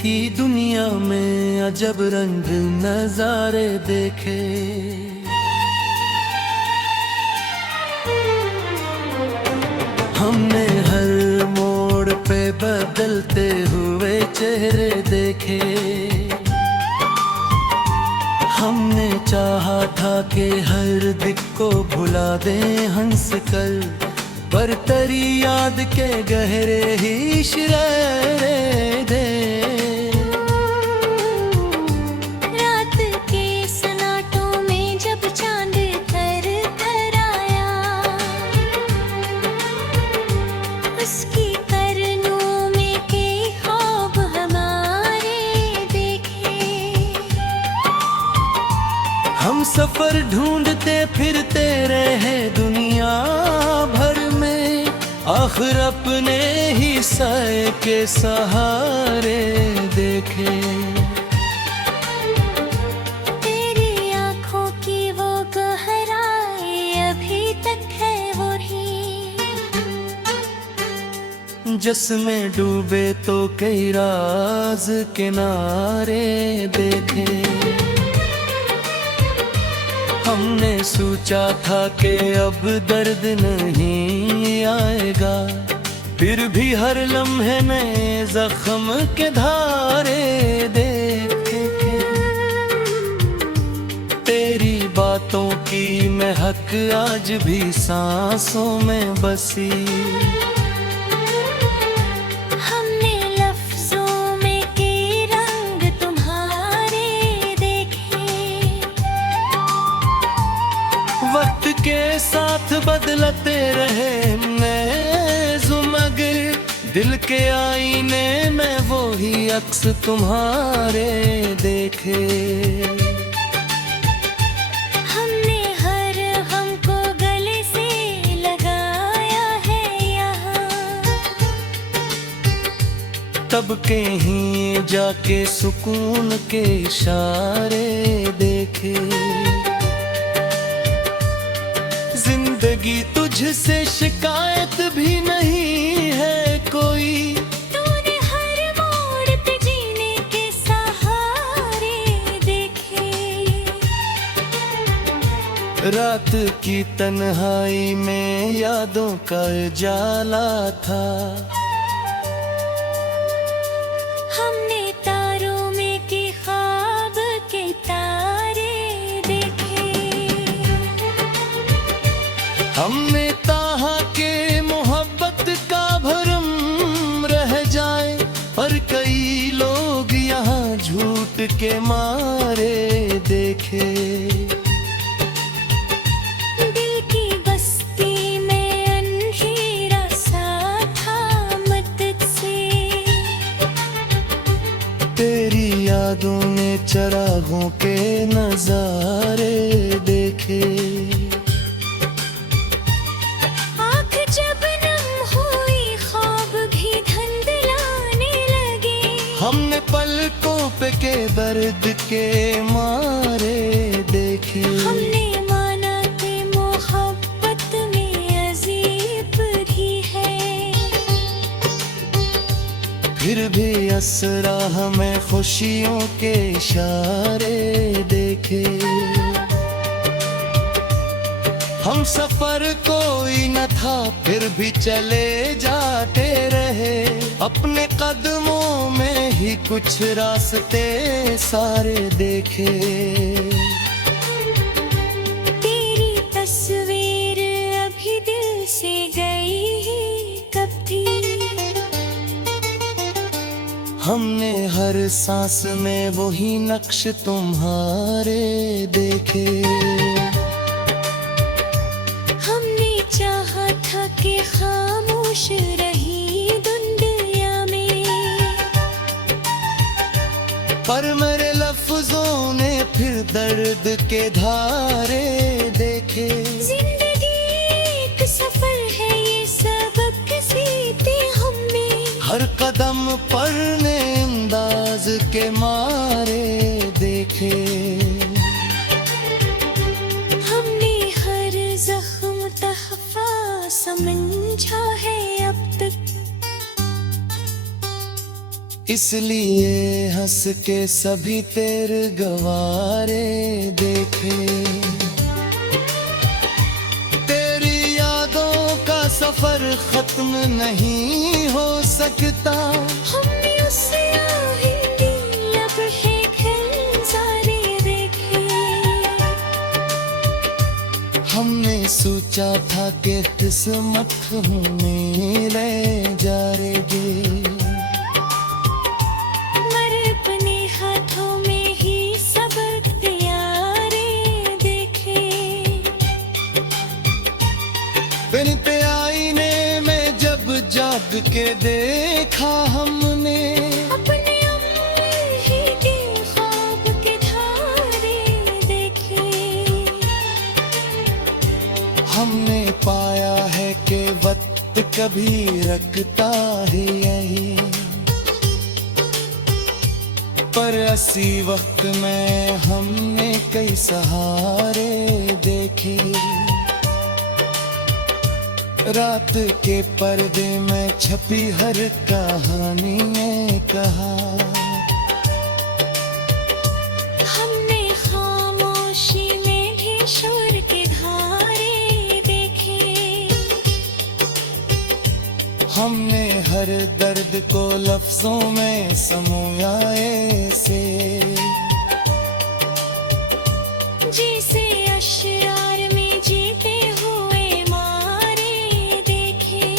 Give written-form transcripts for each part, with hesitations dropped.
की दुनिया में अजब रंग नजारे देखे। हमने हर मोड़ पे बदलते हुए चेहरे देखे। हमने चाहा था कि हर दिक को भुला दें हंस कर, पर तेरी याद के गहरे ही इशारे दे। रात के सन्नाटों में जब चांद कर कर आया, उसकी करनों में के ख्वाब हमारे देखे। हम सफर ढूंढते फिरते रहे दुनिया भर में, आखिर अपने ही साए के सहारे देखे। तेरी आँखों की वो गहराई अभी तक है वही, जिसमें डूबे तो कई राज किनारे देखे। हमने सोचा था कि अब दर्द नहीं आएगा, फिर भी हर लम्हे नए जख्म के धारे देखे। तेरी बातों की महक आज भी सांसों में बसी। हमने लफ्जों में के रंग तुम्हारे देखे। वक्त के साथ बदलते रहे मगर दिल के आईने में वो ही अक्स तुम्हारे देखे। हमने हर गम को गले से लगाया है यहाँ, तब कहीं जाके सुकून के इशारे देखे। जिंदगी तुझसे शिकायत भी नहीं है कोई, तूने हर मोड़ पे जीने के सहारे देखे। रात की तन्हाई में यादों का उजाला था। हमने तारों में के ख्वाब के तारे देखे। हमने ताहा के मोहब्बत का भरम रह जाए, पर कई लोग यहाँ झूठ के मारे देखे। दिल की बस्ती में अंधेरा सा था मदद से, तेरी यादों ने चरागों के नजारे देखे। आँख जब नम हुई ख्वाब भी धुंधलाने लगे। हमने पलकों पे के दर्द के मारे देखे। हमने माना कि मोहब्बत में अजीब भी है, फिर भी असरा हमें खुशियों के इशारे देखे। हम सफर कोई न था फिर भी चले जाते रहे, अपने कदमों में ही कुछ रास्ते सारे देखे। तेरी तस्वीर अभी दिल से गई ही कब थी। हमने हर सांस में वही नक्श तुम्हारे देखे। हमने चाहा था कि खामोश रही दुनिया में, पर मेरे लफ्जों ने फिर दर्द के धारे देखे। जिंदगी एक सफर है ये सबक सीखे हमने। हर कदम पर ने अंदाज के मारे देखे। हमने हर जख्म तहफा समझा है अब तक। इसलिए हंस के सभी तेरे गवारे देखे। तेरी यादों का सफर खत्म नहीं हो सकता। हमने उससे आहिंदी लम्हे खिलजारे देखे। हमने सोचा था कि किस्मत हमें ले जाएगी, मर अपने हाथों में ही सबक तैयारे देखे। बिनते आईने में जब जाग के देखा हमने, अपने अम्ल ही के ख्वाब के धारे देखे। हमने पाया है कि वक्त कभी रखता है यही, पर ऐसी वक्त में हमने कई सहारे देखे। रात के पर्दे में छपी हर कहानी ने कहा, हमने खामोशी में भी शोर के धारे देखे। हमने हर दर्द को लफ्जों में समोया ऐसे, जिसे अशआर में जीते हुए मारे देखे।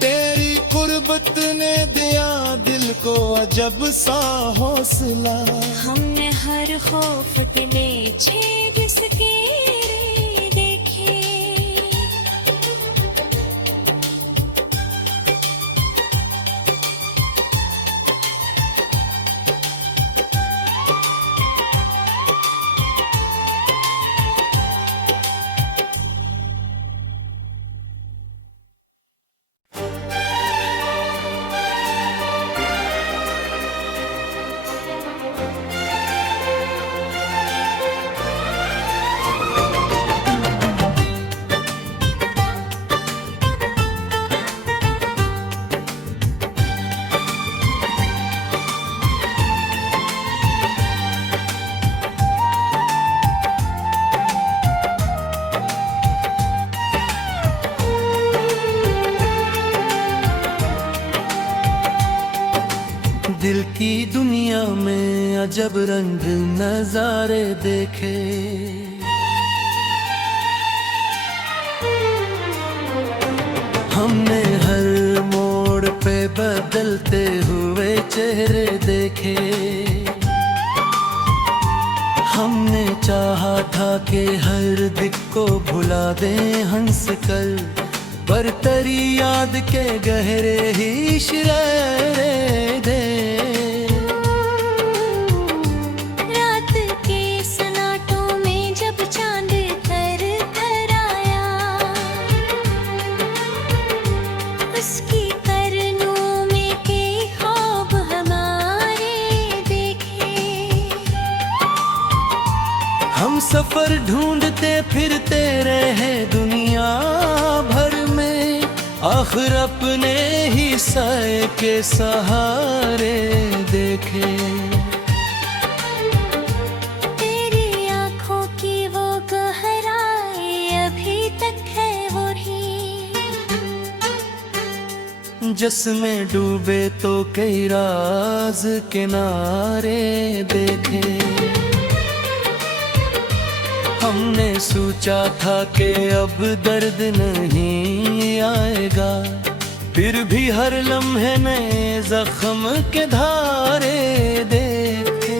तेरी कुर्बत ने दिया दिल को अजब सा हौसला। हमने हर खौफ के में छेद सकेरे देखे। दिल की दुनिया में अजब रंग नजारे देखे। हमने हर मोड़ पे बदलते हुए चेहरे देखे। हमने चाहा था कि हर दिक को भुला दें हंस कर, पर तेरी याद के गहरे ही शरारे दे। रात के सन्नाटों में जब चांद कर कर आया, उसकी करनों में के ख्वाब हमारे देखे। हम सफर ढूंढते फिरते रहे दुनिया भर में, आखिर अपने ही साए के सहारे देखे। तेरी आँखों की वो गहराई अभी तक है वही, जिसमें डूबे तो कई राज किनारे देखे। हमने सोचा था कि अब दर्द नहीं आएगा, फिर भी हर लम्हे नए जख्म के धारे देखे।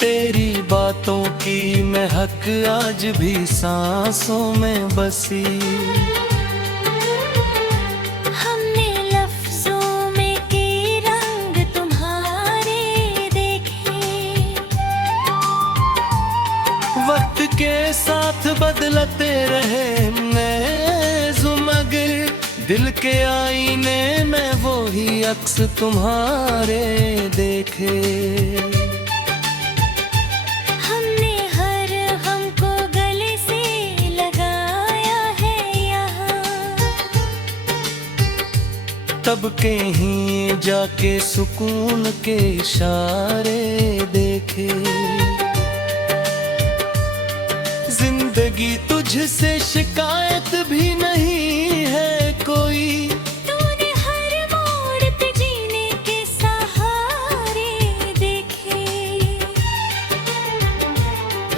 तेरी बातों की महक आज भी सांसों में बसी। हमने लफ्जों में के रंग तुम्हारे देखे। वक्त के साथ बदलते रहे मगर दिल के आईने में वो ही अक्स तुम्हारे देखे। हमने हर गम को गले से लगाया है यहाँ, तब कहीं जाके सुकून के इशारे देखे। जिंदगी तुझसे शिकायत भी नहीं है कोई, तूने हर मोड़ पे जीने के सहारे देखे।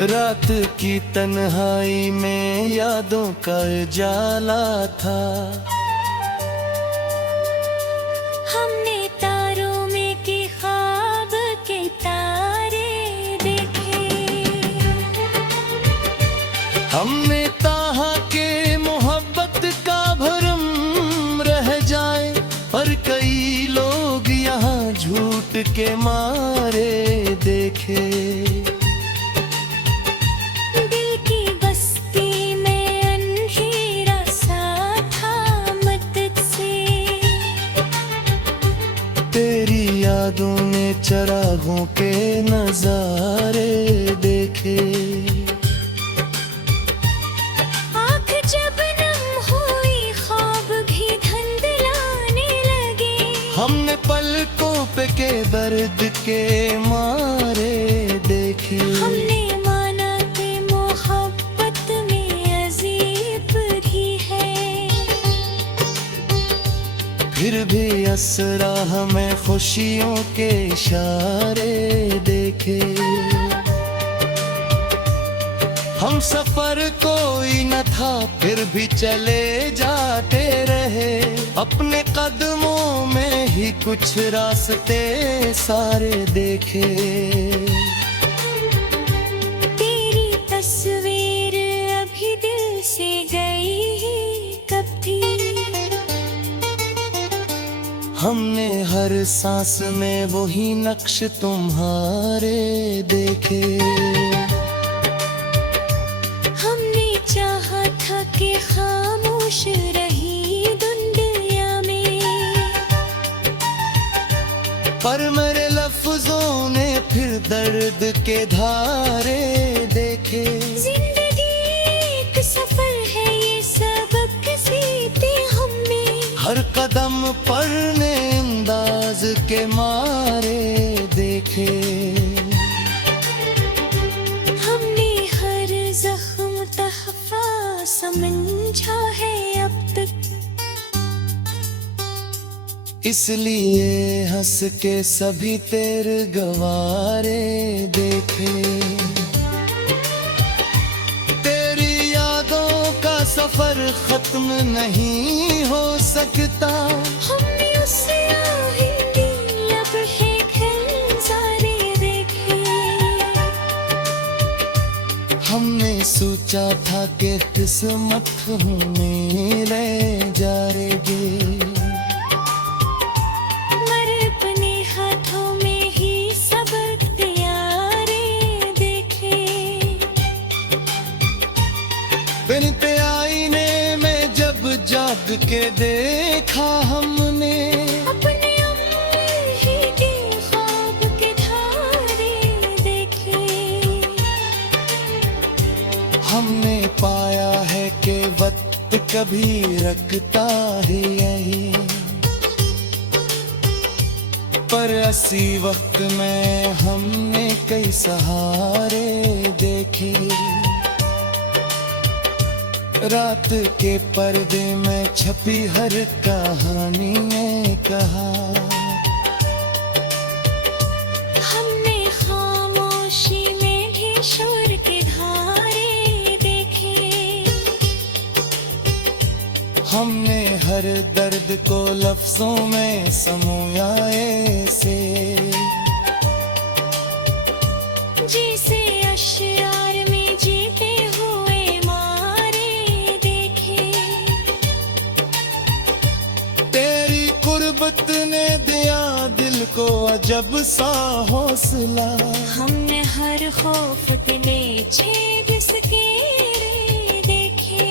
रात की तन्हाई में यादों का उजाला था। हमने तारों में के ख्वाब के तारे देखे। हमने ताहा के मोहब्बत का भरम रह जाए, पर कई लोग यहाँ झूठ के मारे देखे। दिल की बस्ती में अंधेरा सा था मदद से। तेरी यादों ने चरागों के नजारे देखे। आँख जब नम हुई ख्वाब भी धुंधलाने लगे। हमने पलकों पे के दर्द के मारे देखे। हमने माना कि मोहब्बत में अजीब भी है, फिर भी असरा हमें खुशियों के इशारे देखे। हम सफर कोई न था फिर भी चले जाते रहे, अपने कदमों में ही कुछ रास्ते सारे देखे। तेरी तस्वीर अभी दिल से गई ही कब थी। हमने हर सांस में वही नक्श तुम्हारे देखे। हमने चाहा था कि खामोश रही दुनिया में, पर मेरे लफ्जों ने फिर दर्द के धारे देखे। जिंदगी एक सफर है ये सबक सीते हमें। हर कदम पर ने अंदाज के मारे देखे। हमने हर जख्म तहफा समझा है अब तक। इसलिए हंस के सभी तेरे गवारे देखे। तेरी यादों का सफर खत्म नहीं हो सकता। हमने उससे आएंगे अब है खिलजारे देखे। हमने सोचा था कि किस्मत हमें ले जाएगी, मर अपने हाथों में ही सबक तैयारे देखे। फिर पे आईने में जब जाग के देखा हमने, अपने अम्ल ही के ख्वाब के धारे देखे। हमने पाया है कि वक्त कभी रखता है यही, पर ऐसी वक्त में हमने कई सहारे देखे। रात के पर्दे में छपी हर कहानी ने कहा। हमने खामोशी में भी शोर के धारे देखे। हमने हर दर्द को लफ्जों में समोया ऐसे, जिसे अशआर में जीते हुए मारे देखे। तेरी कुर्बत ने दिया दिल को अजब सा हौसला। हमने हर खौफ के छेद सके देखे।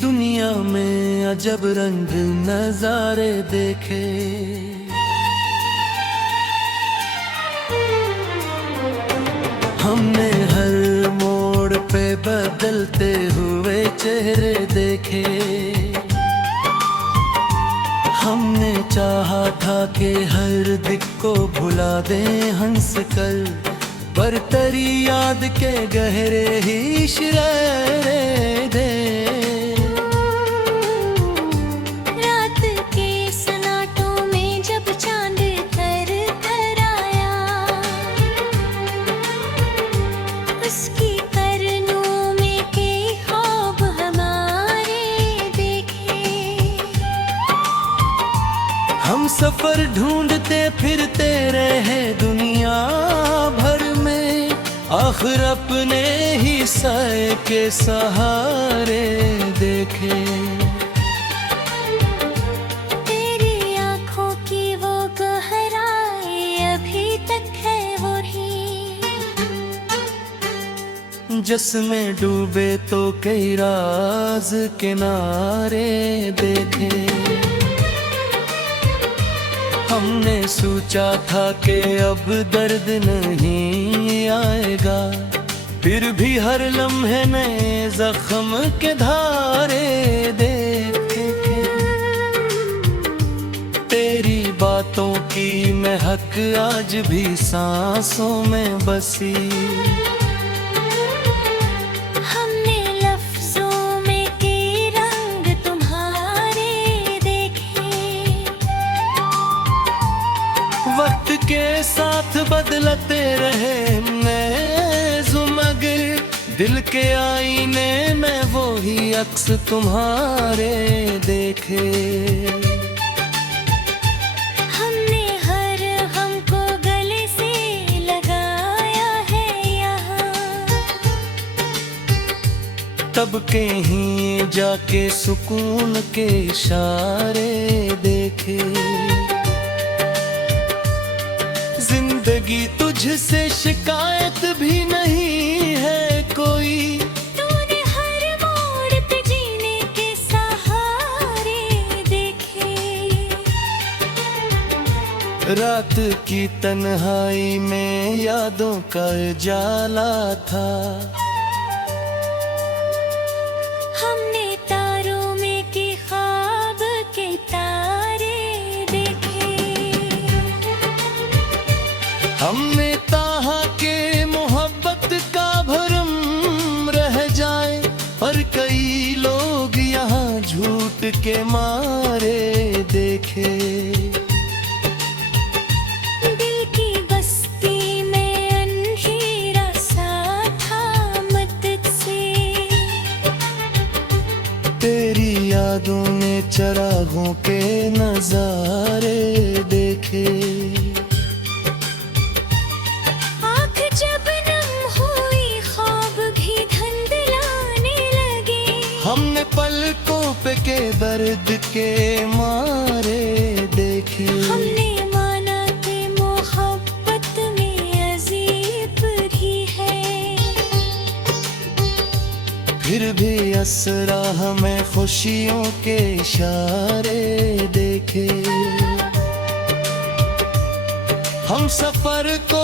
दुनिया में अजब रंग नजारे देखे। हमने हर मोड़ पे बदलते हुए चेहरे देखे। हमने चाहा था कि हर दिक को भुला दें हंस कर, पर तेरी याद के गहरे ही इशारे दे। रात के सन्नाटों में जब चांद कर कर आया, उसकी करनों में कई ख्वाब हमारे देखे। हम सफर ढूंढते फिरते रहे दुनिया भर में, आखिर अपने ही साए के सहारे देखे। तेरी आंखों की वो गहराई अभी तक है वही, जिसमें डूबे तो कई राज किनारे देखे। हमने सोचा था कि अब दर्द नहीं आएगा, फिर भी हर लम्हे नए जख्म के धारे देखे। तेरी बातों की महक आज भी सांसों में बसी। हमने लफ्जों में कई रंग तुम्हारे देखे। वक्त के साथ बदलते रहे मगर दिल के आईने में वो ही अक्स तुम्हारे देखे। हमने हर गम को गले से लगाया है यहाँ, तब कहीं जाके सुकून के इशारे देखे। जिंदगी तुझसे शिकायत भी नहीं है कोई, तूने हर मोड़ पे जीने के सहारे देखे। रात की तन्हाई में यादों का उजाला था। हमने तारों में के ख्वाब के तारे देखे। हमने ताहा के मोहब्बत का भरम रह जाए, पर कई लोग यहाँ झूठ के मारे देखे। दिल की बस्ती में अंधेरा सा था मदद से, तेरी यादों ने चरागों के नजारे देखे। आँख जब नम हुई ख्वाब भी धुंधलाने लगे। हमने पलकों पे के दर्द के मारे देखे। हमने माना कि मोहब्बत में अजीब भी है, फिर भी असरा हमें खुशियों के इशारे देखे। हम सफर को